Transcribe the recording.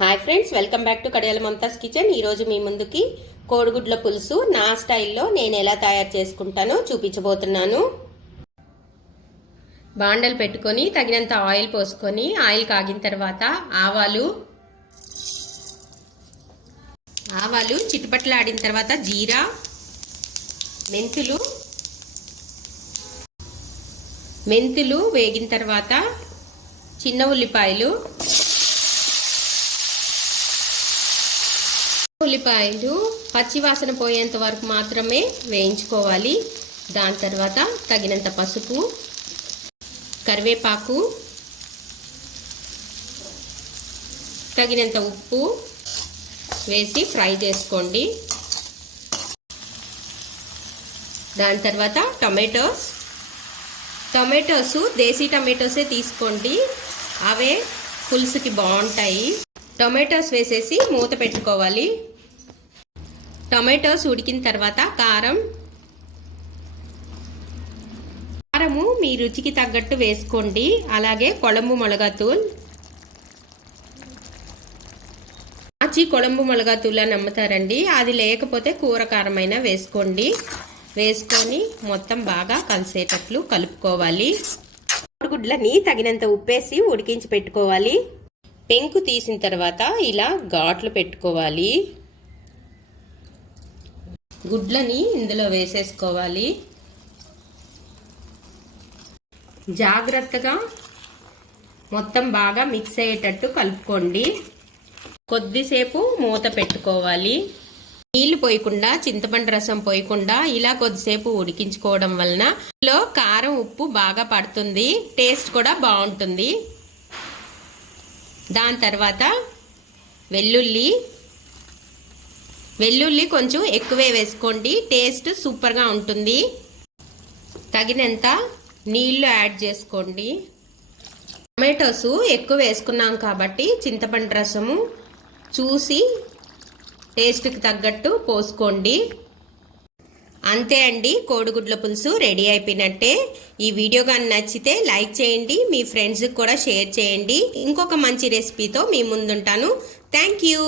Hi friends, welcome back to Kadiyala Mamata's kitchen. ఈరోజు మీ ముందుకి కోడిగుడ్ల పులుసు నా స్టైల్లో నేను ఎలా తయారు చేసుకుంటానో చూపించబోతున్నాను. బాండలు పెట్టుకొని తగినంత ఆయిల్ పోసుకొని ఆయిల్ కాగిన తర్వాత ఆవాలు చిట్టుపట్లాడిన తర్వాత జీరా, మెంతులు వేగిన తర్వాత చిన్న ఉల్లిపాయలు పచ్చివాసన పోయేంత వరకు మాత్రమే వేయించుకోవాలి. దాని తర్వాత తగినంత పసుపు, కరివేపాకు, తగినంత ఉప్పు వేసి ఫ్రై చేసుకోండి. దాని తర్వాత టొమాటోస్ దేశీ టమాటోసే తీసుకోండి, అవే పులుసుకి బాగుంటాయి. టొమాటోస్ వేసేసి మూత పెట్టుకోవాలి. టొమాటోస్ ఉడికిన తర్వాత కారము మీ రుచికి తగ్గట్టు వేసుకోండి. అలాగే కొళంబు మొలగాతూల్, కొళంబు మొలగాతూల్ అని అమ్ముతారండి, అది లేకపోతే కూర కారమైనా వేసుకోండి. వేసుకొని మొత్తం బాగా కలిసేటట్లు కలుపుకోవాలి. కోడిగుడ్లని తగినంత ఉప్పేసి ఉడికించి పెట్టుకోవాలి. పెంకు తీసిన తర్వాత ఇలా ఘాట్లు పెట్టుకోవాలి. గుడ్లని ఇందులో వేసేసుకోవాలి. జాగ్రత్తగా మొత్తం బాగా మిక్స్ అయ్యేటట్టు కలుపుకోండి. కొద్దిసేపు మూత పెట్టుకోవాలి. నీళ్లు పోయకుండా, చింతపండు రసం పోయకుండా ఇలా కొద్దిసేపు ఉడికించుకోవడం వలన ఇందులో కారం, ఉప్పు బాగా పడుతుంది, టేస్ట్ కూడా బాగుంటుంది. దాని తర్వాత వెల్లుల్లి కొంచెం ఎక్కువే వేసుకోండి, టేస్ట్ సూపర్గా ఉంటుంది. తగినంత నీళ్లు యాడ్ చేసుకోండి. టొమాటోస్ ఎక్కువ వేసుకున్నాం కాబట్టి చింతపండు రసము చూసి టేస్ట్కి తగ్గట్టు పోసుకోండి. అంతే అండి, కోడిగుడ్ల పులుసు రెడీ అయిపోయినట్టే. ఈ వీడియో కానీ నచ్చితే లైక్ చేయండి, మీ ఫ్రెండ్స్కి కూడా షేర్ చేయండి. ఇంకొక మంచి రెసిపీతో మీ ముందుంటాను. Thank you.